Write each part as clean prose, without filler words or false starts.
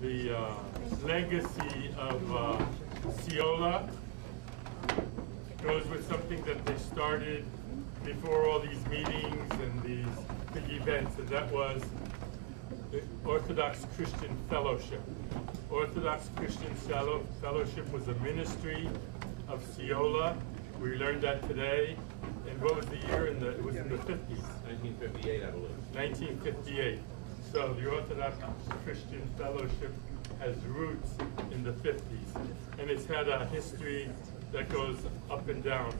the legacy of CEOYLA goes with something that they started before all these meetings and these big events, and that was the Orthodox Christian Fellowship. Orthodox Christian Fellowship was a ministry of CEOYLA. We learned that today. And what was the year? It was in the 50s. 1958, I believe. 1958. So the Orthodox Christian Fellowship has roots in the 50s. And it's had a history that goes up and down.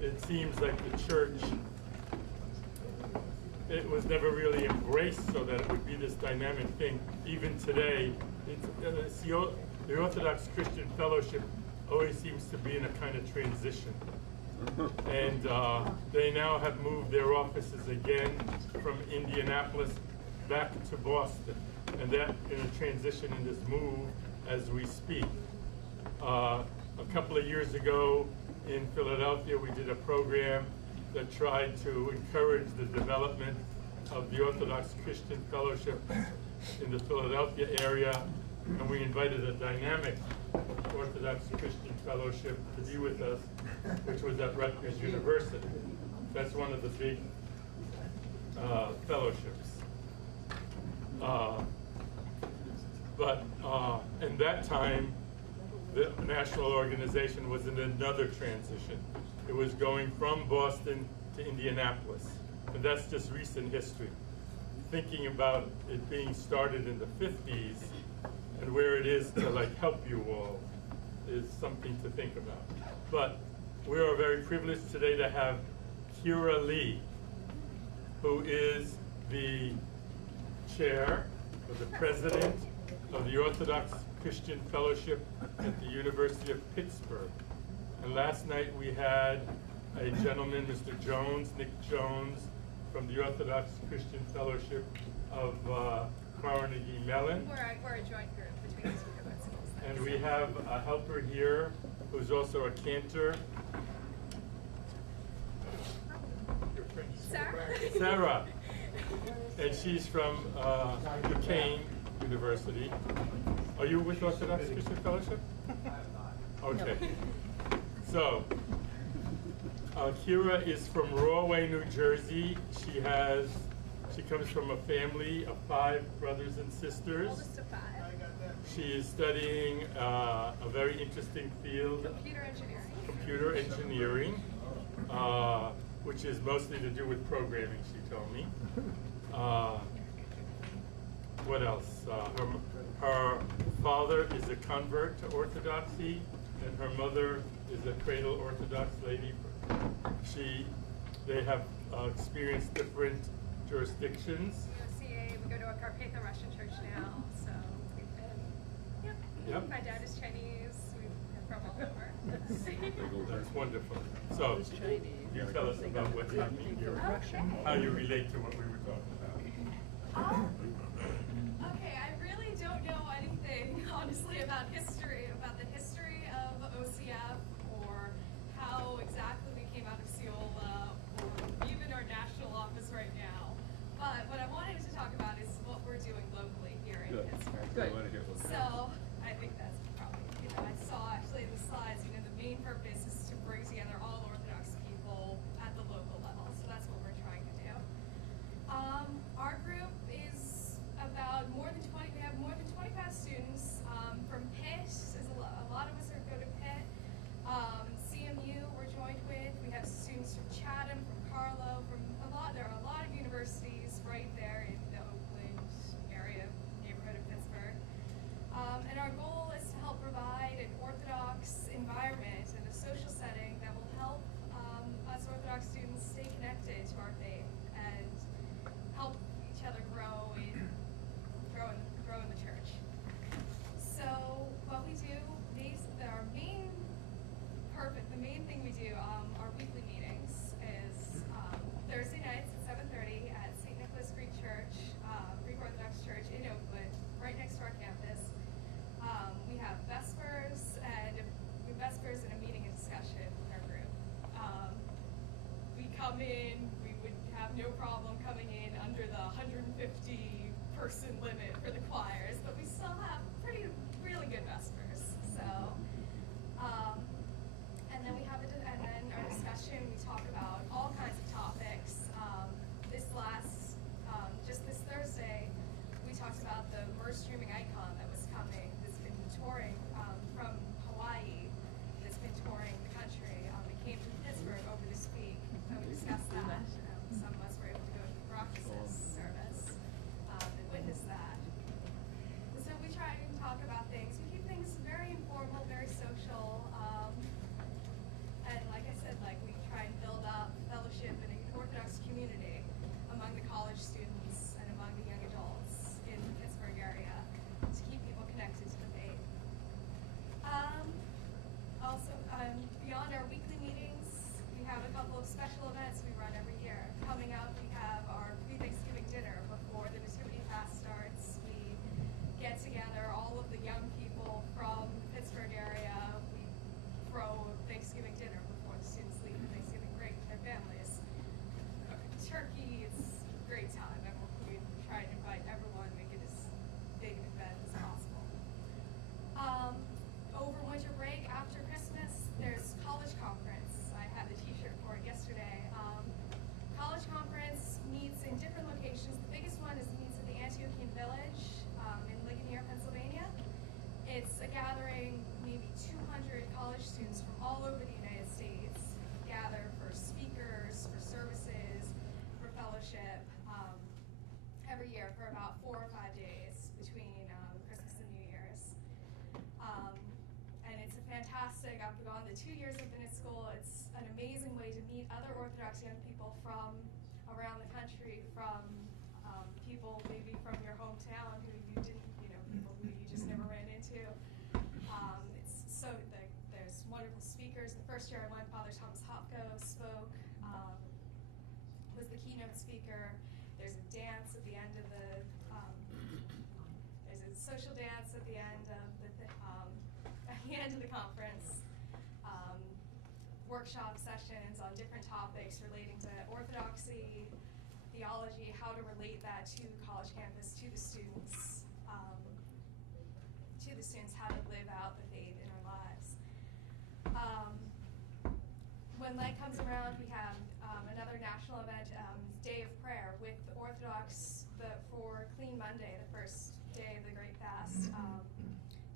It seems like the church, it was never really embraced so that it would be this dynamic thing. Even today, the Orthodox Christian Fellowship always seems to be in a kind of transition. And they now have moved their offices again from Indianapolis back to Boston. And that in a transition in this move as we speak. A couple of years ago in Philadelphia, we did a program that tried to encourage the development of the Orthodox Christian Fellowship in the Philadelphia area, and we invited a dynamic Orthodox Christian Fellowship to be with us, which was at Rutgers University. That's one of the big fellowships. But in that time, the national organization was in another transition. It was going from Boston to Indianapolis. And that's just recent history. Thinking about it being started in the 50s and where it is to help you all is something to think about. But we are very privileged today to have Kira Lee, who is the chair or the president of the Orthodox Christian Fellowship at the University of Pittsburgh. And last night we had a gentleman, Mr. Jones, Nick Jones, from the Orthodox Christian Fellowship of Carnegie Mellon. We're a joint group between these two different schools. And we have a helper here who's also a cantor. Your friend? Sarah. And she's from Duquesne University. Are you with Orthodox Christian Fellowship? Okay. So, Kira is from Rahway, New Jersey. She comes from a family of 5 brothers and sisters. Oldest of 5. She is studying a very interesting field. Computer engineering. Computer engineering, which is mostly to do with programming, she told me. What else? Her father is a convert to Orthodoxy, and her mother is a cradle Orthodox lady. They have experienced different jurisdictions. We go to a Carpatho Russian church now, so we've been, Yep. My dad is Chinese, we've been from all over. That's wonderful. So, you tell us about what's happening here, how you relate to what we were talking about. Okay, I really don't know anything, honestly, about the history of OCF, or how exactly we came out of CEOYLA, or even our national office right now. But what I wanted to talk about is what we're doing locally here in Pittsburgh. So I think that's probably, I saw actually in the slides, the main purpose is to bring together all Orthodox people at the local level. So that's what we're trying to do. Our group is good Vespers. So, and then we have and then our discussion, we talk about all kinds of topics. Just this Thursday, we talked about the merge streaming icon that was coming, that's been touring from Hawaii, that's been touring the country. It came to Pittsburgh over this week, and we discussed that. Some of us were able to go to the Rockford service and witness that. So we try and talk about things. We keep things very informal, very social, and like I said, we try and build up fellowship in an Orthodox community among the college students and among the young adults in the Pittsburgh area to keep people connected to the faith. Also, beyond our weekly meetings, we have a couple of special events we run every year. Coming up, we have our pre-Thanksgiving dinner before the Nativity Fast starts. We get together all of the young people from the Pittsburgh area. We throw a Thanksgiving dinner before the students leave for Thanksgiving break with their families. Cook turkey, it's a great time. We try to invite everyone, make it as big an event as possible. Over winter break, after Christmas, there's college conference. I had the t-shirt for it yesterday. College conference meets in different locations. The biggest one meets at the Antiochian Village in Ligonier, Pennsylvania. It's a gathering, maybe 200 college students from all over the United States gather for speakers, for services, for fellowship, every year for about 4 or 5 days between Christmas and New Year's. And it's a fantastic, I've gone the 2 years I've been at school. It's an amazing way to meet other Orthodox young people from around the country, from people maybe from your hometown who you didn't, people who you just never ran into. There's wonderful speakers. The first year I went, Father Thomas Hopko spoke, was the keynote speaker. There's a dance at the end of there's a social dance at the end of the conference. Workshop sessions on different topics relating to orthodoxy, theology, how to relate that to college campus, to the students, how to live out the faith in our lives. When Lent comes around, we have another national event, Day of Prayer with the Orthodox for Clean Monday, the first day of the Great Fast.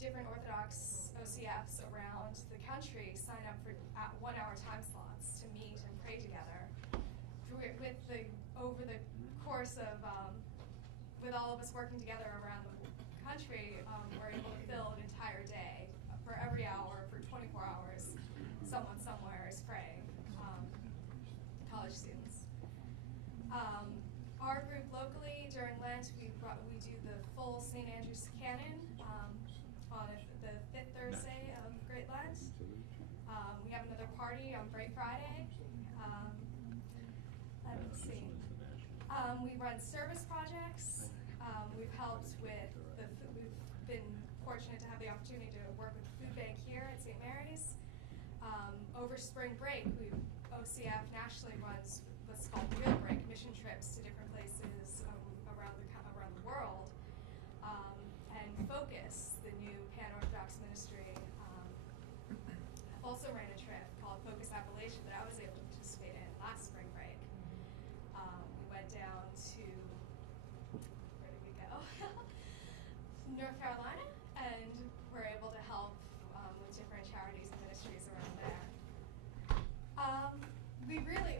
Different Orthodox OCFs around the country sign up for 1-hour time slots to meet and pray together. Over the course of, with all of us working together around the country, we're able to fill an entire day. For every hour, for 24 hours, someone somewhere is praying, college students. Our group locally during Lent, we do the full St. Andrew's Canon on the 5th Thursday of Great Lent. We have another party on Great Friday. Let's see. We run service projects. We've helped with we've been fortunate to have the opportunity to work with the food bank here at St. Mary's. Over spring break, OCF nationally runs what's called Real Break, mission trips to different places around the world, and Focus, the new Pan-Orthodox ministry, also ran a trip called Focus Appalachia that I was able to participate in last spring break. We went down to, where did we go? North Carolina, and we're able to help with different charities and ministries around there.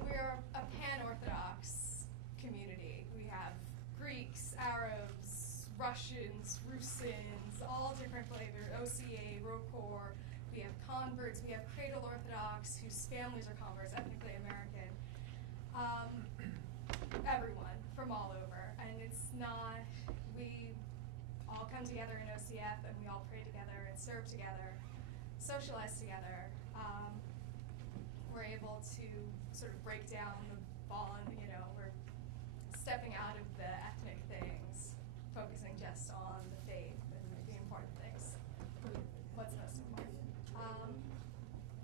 We're a pan-Orthodox community. We have Greeks, Arabs, Russians, Rusyns, all different flavors, OCA, ROCOR. We have converts, we have Cradle Orthodox whose families are converts, ethnically American. Everyone from all over. And we all come together in OCF and we all pray together and serve together, socialize together. We're able to sort of break down the bond, we're stepping out of the ethnic things, focusing just on the faith and the important things. What's most important.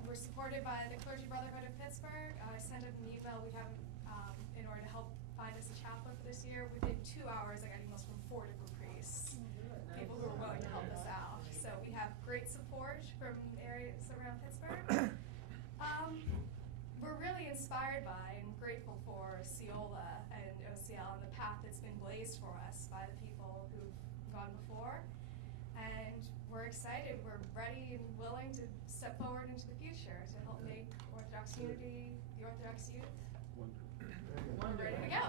We're supported by the Clergy Brotherhood of Pittsburgh. I sent out an email. We have, in order to help find us a chaplain for this year, within 2 hours I got emails from 4 different priests, people who are willing to help us out. So we have inspired by and grateful for CEOYLA and OCL and the path that's been blazed for us by the people who've gone before. And we're excited, we're ready and willing to step forward into the future to help make Orthodox unity, the Orthodox youth. We're ready to go.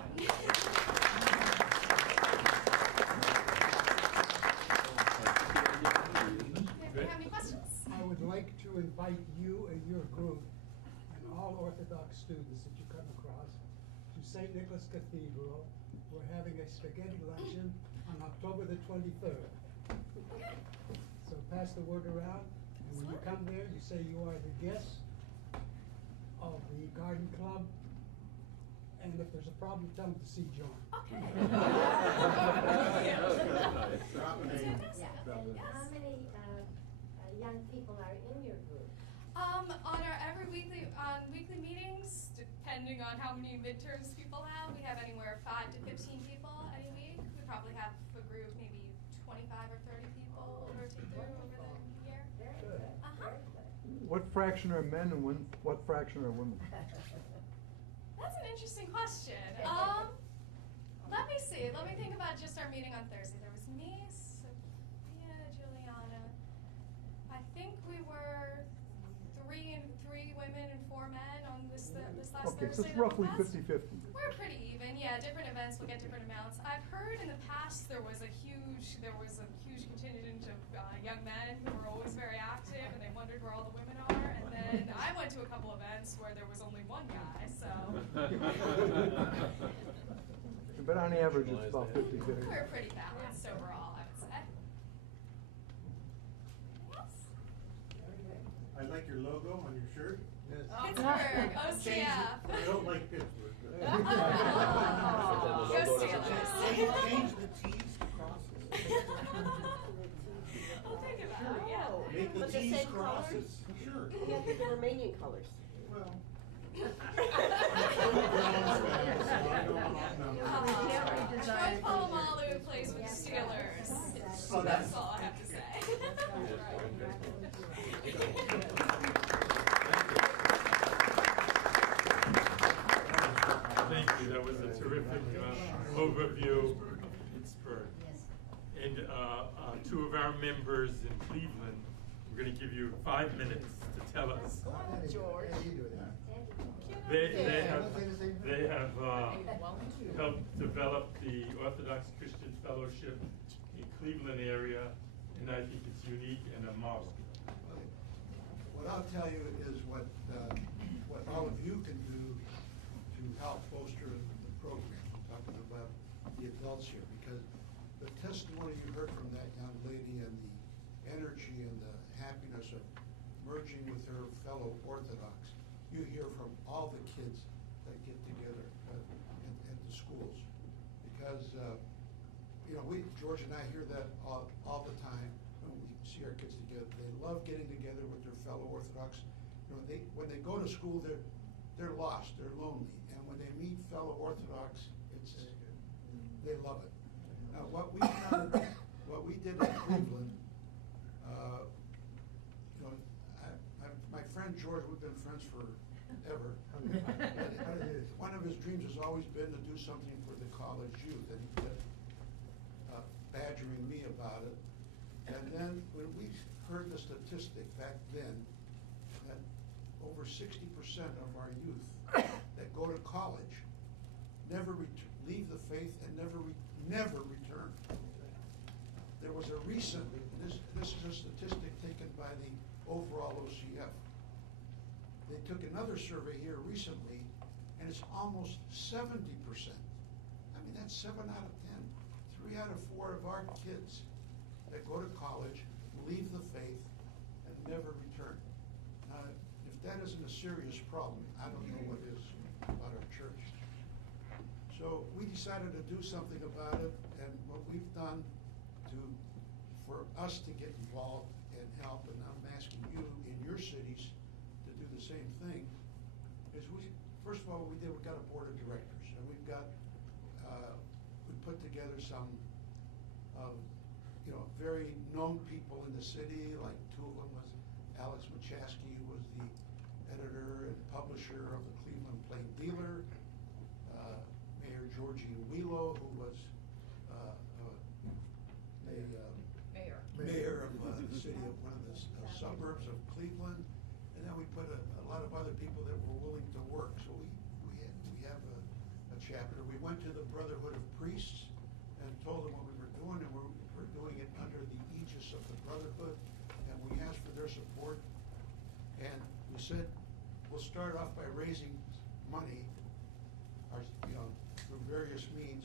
If you have any questions? I would like to invite you and your group and all Orthodox students that you come across to St. Nicholas Cathedral. We're having a spaghetti luncheon on October the 23rd. So pass the word around, and when you come there, you say you are the guest of the Garden Club, and if there's a problem, tell them to see John. Okay. Yeah. And how many young people are in your group? On our weekly meetings, depending on how many midterms people have, we have anywhere 5 to 15 people any week. We probably have a group, maybe 25 or 30 people rotate through over the year. Very good. Very good. What fraction are men and what fraction are women? That's an interesting question. Let me see. Let me think about just our meeting on Thursday. There was me, Sophia, Juliana. I think we were three women and 4 men on this last Okay, Thursday. so it's roughly that we passed. 50-50. We're pretty even. Yeah, different events will get different amounts. I've heard in the past there was a huge contingent of young men who were always very active, and they wondered where all the women are. And then I went to a couple events where there was only one guy. So. But on average, it's about 50-50. We're pretty balanced overall, I would say. Yes? I like your logo on your shirt. Pittsburgh, OCF. I don't like Pittsburgh. Go Steelers. Change the T's to crosses. I'll think about it, yeah. Make the But the T's same crosses. Sure. Yeah, the Romanian colors. Well. Troy Polamalu plays with the Steelers. Oh, That's all I have to say. Thank you. That was a terrific overview of Pittsburgh. And 2 of our members in Cleveland, we're going to give you 5 minutes to tell us. George. They have helped develop the Orthodox Christian Fellowship in Cleveland area, and I think it's unique and a model. What I'll tell you is what all of you can do to help foster the program. I'm talking about the adults here, because the testimony you heard from that young lady and the energy and the happiness of merging with her fellow Orthodox, you hear from all the kids that get together at the schools. Because, George and I hear that all the time when we see our kids together. They love getting together with their fellow Orthodox. When they go to school, they're lost, they're lonely. And when they meet fellow Orthodox, they love it. Now, what we did in Cleveland, my friend George, we've been friends forever. One of his dreams has always been to do something for the college youth, and he kept badgering me about it. And then when we heard the statistic back then, that over 60% of our youth that go to college never leave the faith and never return. There was a recent, this is a statistic taken by the overall OCF. They took another survey here recently, and it's almost 70%. I mean, that's 7 out of 10. 3 out of 4 of our kids that go to college leave the faith and never return. If that isn't a serious problem, I don't know what is about our church. So we decided to do something about it, and what we've done for us to get involved and help, and I'm asking you in your cities to do the same thing, is first of all, we got a board of directors, and we put together some very known people in the city, like 2 of them was Alex Machaski, who was the editor and publisher of the Cleveland Plain Dealer, Mayor CEOYLA, who was mayor of the city of one of the suburbs of Cleveland, and then we put a lot of other people that were willing to work. So we have a chapter. We went to the Brotherhood of Priests and told them what we were doing, and we're doing it under the aegis of the Brotherhood, and we asked for their support. And we said we'll start off by raising money, through various means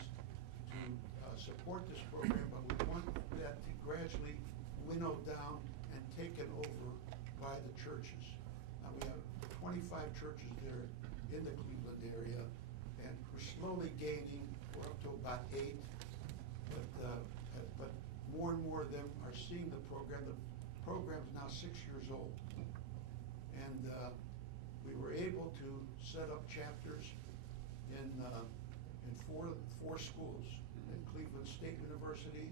to support this program, but we want that to gradually winnow down and taken over by the churches. Now we have 25 churches there in the Cleveland area, and we're slowly gaining. We're up to about 8, but more and more of them are seeing the program. The program's now 6 years old, and we were able to set up chapters in four schools: in Cleveland State University,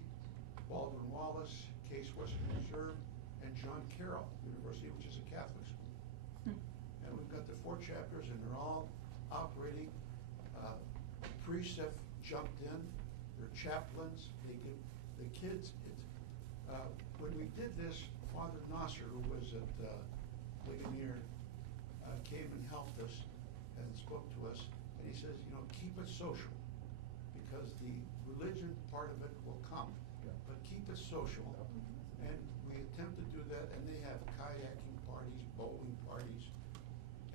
Baldwin Wallace, Case Western Reserve, and John Carroll University, which is a Catholic school. And we've got the 4 chapters, and they're all operating. Priests have jumped in. They're chaplains. They give the kids. When we did this, Father Nasser, who was at Ligonier, came and helped us and spoke to us. And he says, keep it social, because the religion part of it will come, but keep it social. And we attempt to do that, and they have kayaking parties, bowling parties,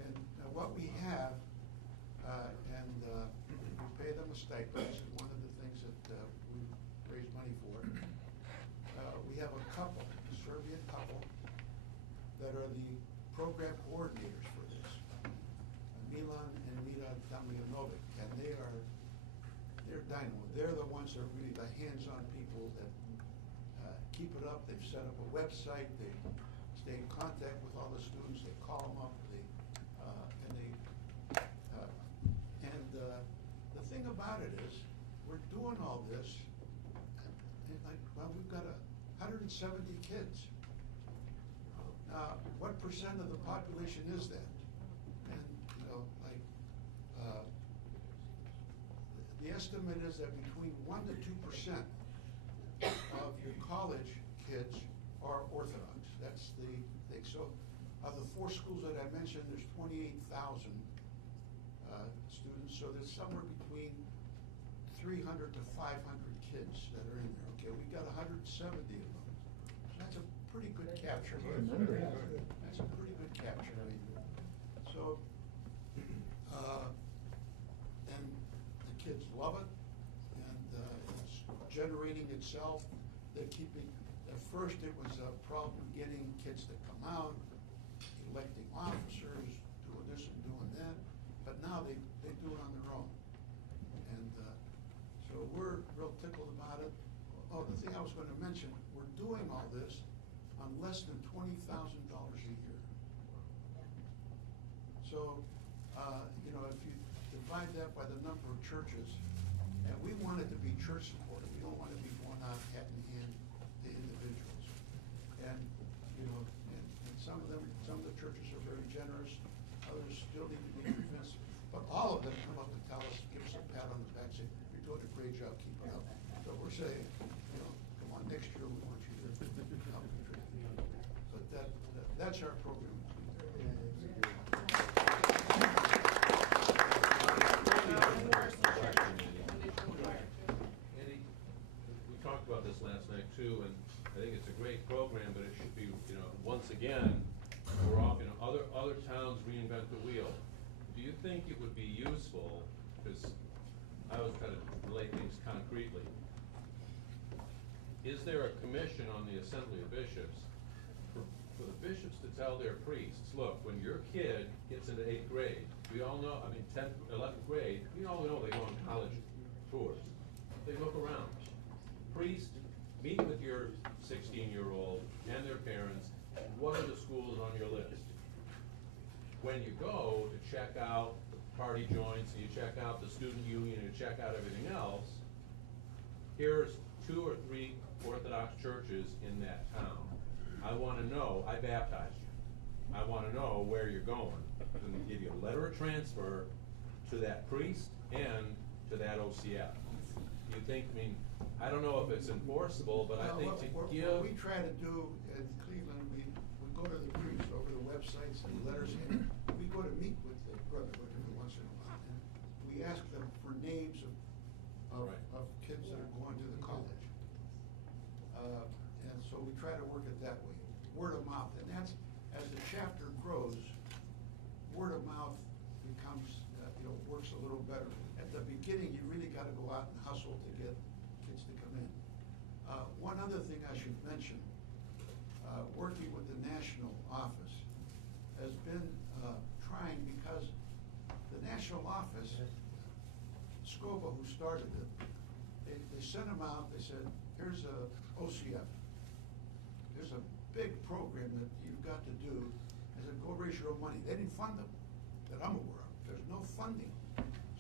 and what we have, and we pay them a stipend. This is one of the things that we raise money for. We have a couple, a Serbian couple, that are the program coordinators for this, Milan and Mira Damjanovic, and they're dynamo. They're the ones that are really the hands-on people that keep it up. They've set up a website. They stay in contact with all the students. They call them up. The thing about it is, we're doing all this, and we've got 170 kids. What percent of the population is that? And the estimate is that between 1 to 2% of your college kids are Orthodox. That's the thing. So, of the 4 schools that I mentioned, there's 28,000 students. So there's somewhere between 300 to 500 kids that are in there. Okay, we got 170 of them. So that's a pretty good capture. That's a pretty good capture. So, and the kids love it, and it's generating itself. They're keeping. At first, it was a problem getting kids to come out, electing officers, doing this and doing that. But now they do it on their own, and so we're real tickled about it. Oh, the thing I was going to mention, we're doing all this on less than $20,000 a year. So, if you divide that by the number of churches, and we want it to be church supported. We don't want to be going out hat in hand to individuals. And, and some of the churches are very generous. Others still need to be convinced. But all of them come up to tell us, give us a pat on the back, say, you're doing a great job, keep it up. So we're saying, come on, next year we want you to help contribute. But that's our program. Andy, we talked about this last night too, and I think it's a great program, but it should be, once again, we're all, other towns reinvent the wheel. Do you think it would be useful, because I always try to relate things concretely, is there a commission on the Assembly of Bishops for the bishops to tell their priests, look, when your kid gets into 8th grade, we all know, 10th, 11th grade, we all know they go on college tours. They look around. Priest, meet with your 16-year-old and their parents. What are the schools on your list? When you go to check out the party joints, and you check out the student union, and you check out everything else, here's 2 or 3 Orthodox churches in that town. I want to know, I baptized you. I wanna know where you're going. And they give you a letter of transfer to that priest and to that OCF. You think, I mean, I don't know if it's enforceable, but I think to What give. we try to do in Cleveland, we go to the priests over the websites and letters, and we go to meet with the brotherhood every once in a while. And we ask them for names Right. of kids that are going to the college. And so we try to work it that way, word of mouth. And that's, as the chapter grows, word of mouth becomes, works a little better. At the beginning, you really gotta go out and hustle to get kids to come in. One other thing I should mention, working with the national office has been trying, because the national office, Scoba, who started it, they sent them out, they said, here's a OCF. There's a big program that you've got to do. I said, go raise your own money. They didn't fund them, that I'm aware of. There's no funding.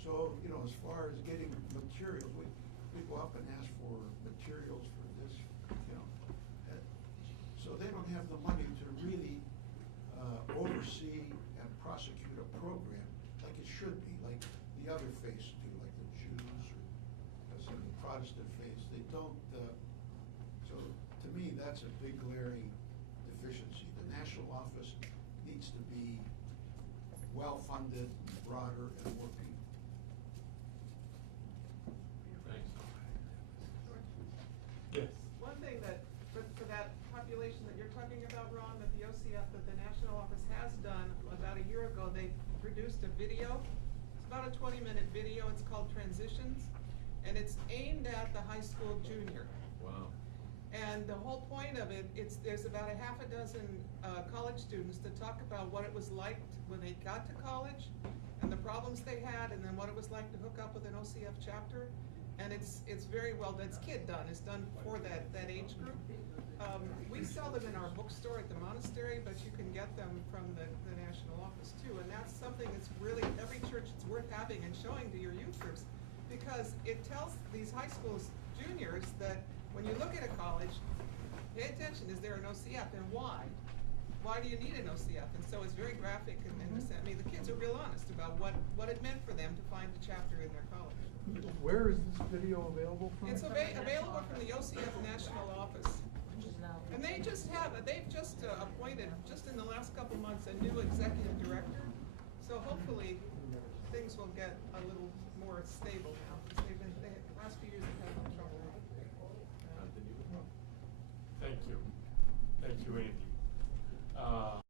So, as far as getting materials, we go up and ask for materials for this, so they don't have the money to really oversee and prosecute a program like it should be, like the other faiths do, like the Jews or some of the Protestant faiths. They don't, so to me, that's a big glaring deficiency. The national office needs to be well-funded, broader, and more people. Thanks. Yes. One thing that, for that population that you're talking about, Ron, that the OCF, that the national office has done, about a year ago, they produced a video. It's about a 20-minute video. It's called Transitions, and it's aimed at the high school junior. Wow. And the whole point of it, there's about a half a dozen college students that talk about what it was like when they got to college, and the problems they had, and then what it was like to hook up with an OCF chapter. And it's very well, that's kid done, it's done for that age group. We sell them in our bookstore at the monastery, but you can get them from the national office too. And that's something that's really, every church, it's worth having and showing to your youth groups, because it tells these high school juniors that when you look at a college, pay attention, is there an OCF, and why? Why do you need an OCF? And so it's very graphic in the sense, I mean, the kids are real honest about what it meant for them to find a chapter in their college. Where is this video available from? It's available from the OCF National Office. And they've just appointed, just in the last couple months, a new executive director. So hopefully, things will get a little more stable now, because the last few years they've had some trouble. Thank you. Thank you, Andy.